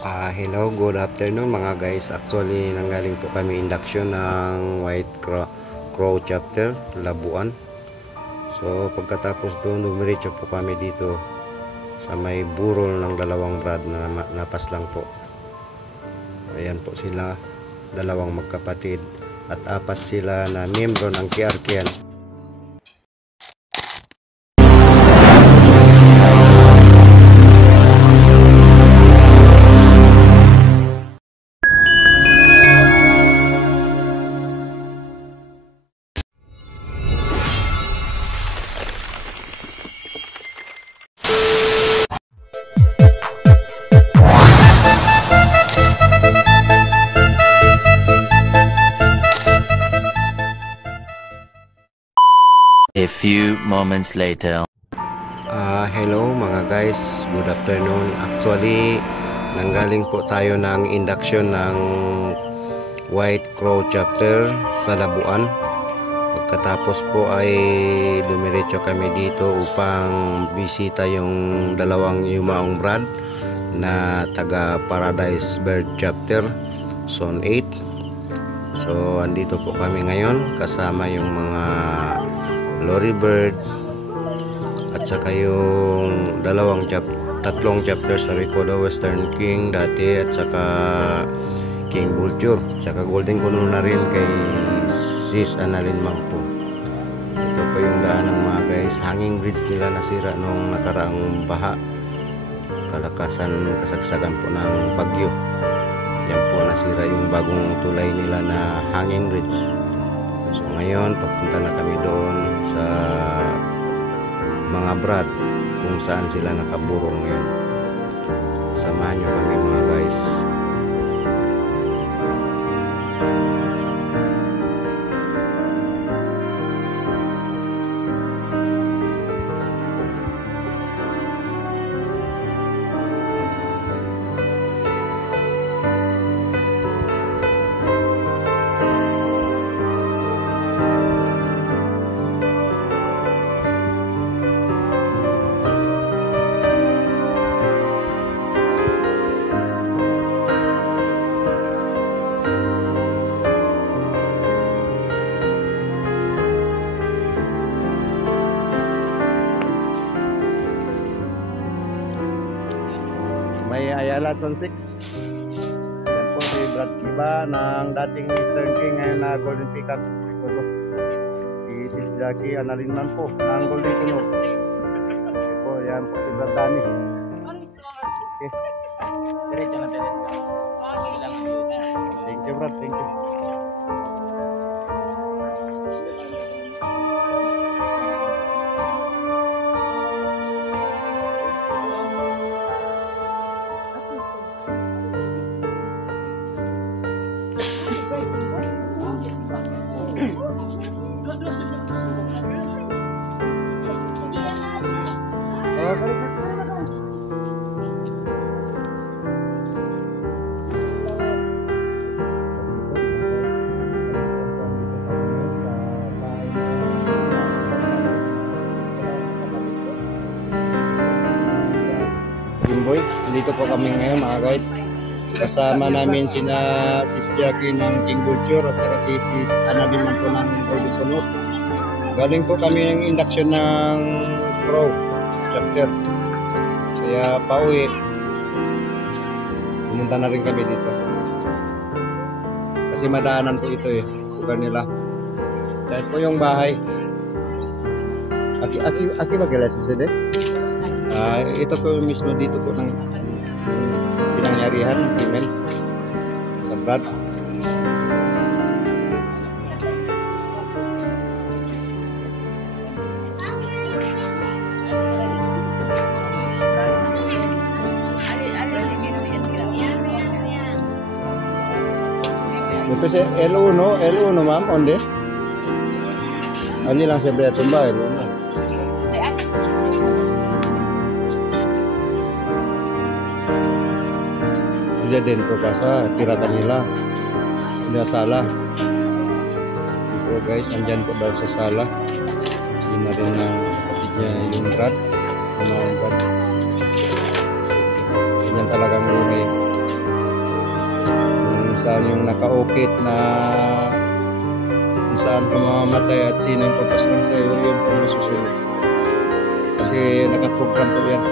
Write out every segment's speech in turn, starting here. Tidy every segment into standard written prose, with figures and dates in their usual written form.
Hello, good afternoon mga guys. Actually, nanggaling po kami induction ng White Crow chapter, Labuan. So, pagkatapos doon, dumiretso po kami dito sa may burol ng dalawang brad na napas lang po. Ayan po sila, dalawang magkapatid at apat sila na miyembro ng KRKians. A few moments later. Hello mga guys, good afternoon. Actually, nanggaling po tayo ng induction ng White Crow chapter sa Labuan. Pagkatapos po ay dumiretso kami dito upang bisita yung dalawang yumaong brad na taga Paradise Bird chapter Zone 8. So andito po kami ngayon kasama yung mga Lorry Bird at saka yung tatlong chapter sa Recoda Western King dati, at saka King Vulture, at saka Golden Kuno na rin kay Sis Annalyn Magpo. Ito po yung daan ng mga guys. Hanging bridge nila nasira nung nakaraang baha, kasagsagan po ng bagyo. Yan po nasira yung bagong tulay nila na hanging bridge. So ngayon papunta na kami doon sa mga brad kung saan sila nakaburong ngayon. Samahan nyo kami mga guys. May Ayala Zone 6. Yan po si Brad Kiba ng dating Eastern King, ngayon na Golden Peacock. Si Sis Jackie Annalyn Magpo ng Golden Kuno. Okay po, yan po si Brad Danny. Okay. Thank you Brad, thank you. Boy, dito po kami ngayon mga guys. Kasama namin sina Sis Jackie ng King Vulture at saka si Sis Annalyn Magpo ng Golden Kuno. Galing po kami ng induction ng Crow chapter. Kaya pauwi, pumunta na rin kami dito. Kasi madaanan po ito lugar nila. Dahil po yung bahay. Aki magkala si Sede? Ito po mismo dito po ng pinangyarihan ng female sa brad. Ito si L1 ma'am, onde? Ali lang siya tumba, L1. Dia din po pasa tira kanila. Hindi sala. So guys, andyan po daw sa sala. Hindi na rin ng kapatid niya yung brad. Ganyan talagang buhay. saan yung nakaukit na kung saan ka mamamatay at sino yung papaslang sa'yo, yun po masusunod. Kasi nakaprogram po yan.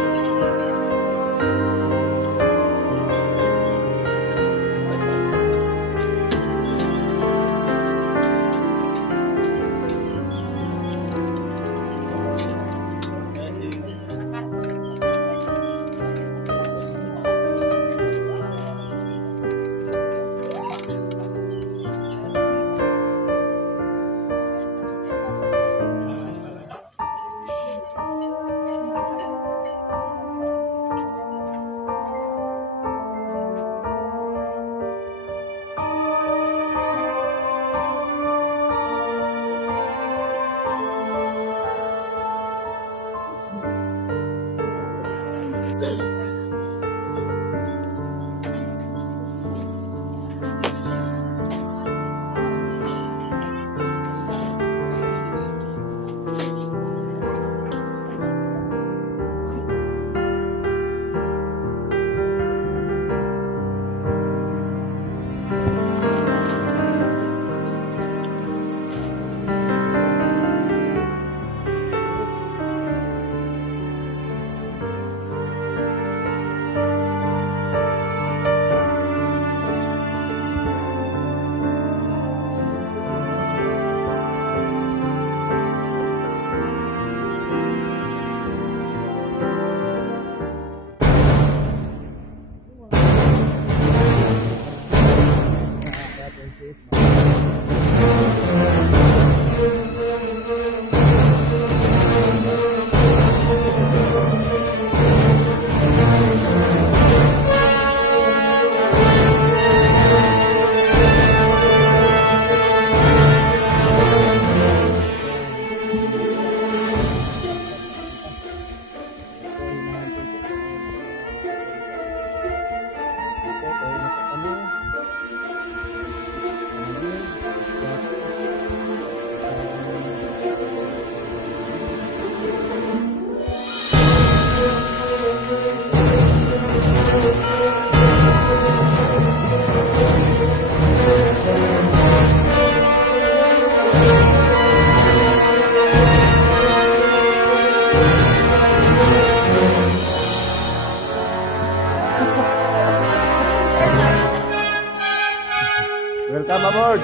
Welcome aboard.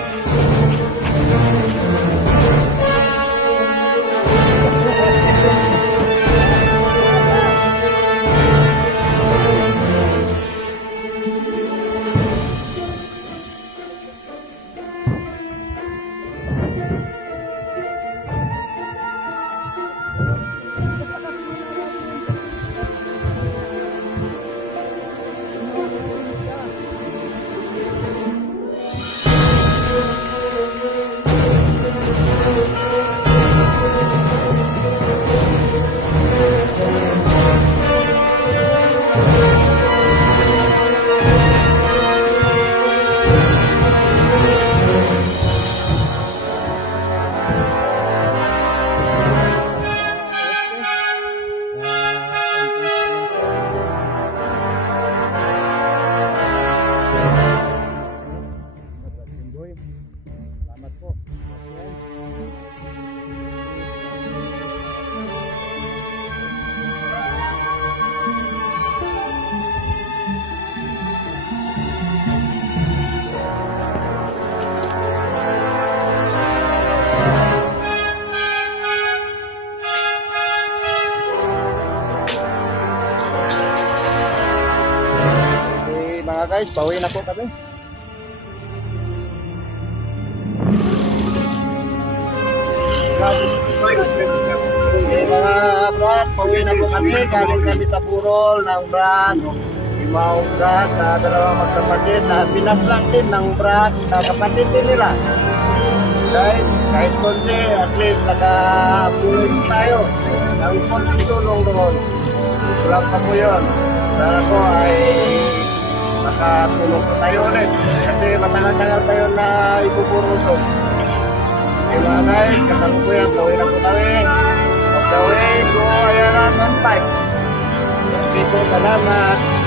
Salamat po. Mga guys, pauwi na po kami. Okay, mga brad, pauwi na po kami. Galing kami sa Burol ng brad. Limang brad na dalawang magkapatid na pinaslang din ng brad na kapatid din nila. Guys, kahit konti, at least nakapulong tayo. Ang konting tulong doon. Kulang pa po yun. Sana po ay makatulong po tayo ulit. Kasi matagal-tagal tayo na ipupuruso. Okay mga guys, kasalukuyan, gawin na po kami. Of the way, go Ayala Sunpipe. Okay po, salamat.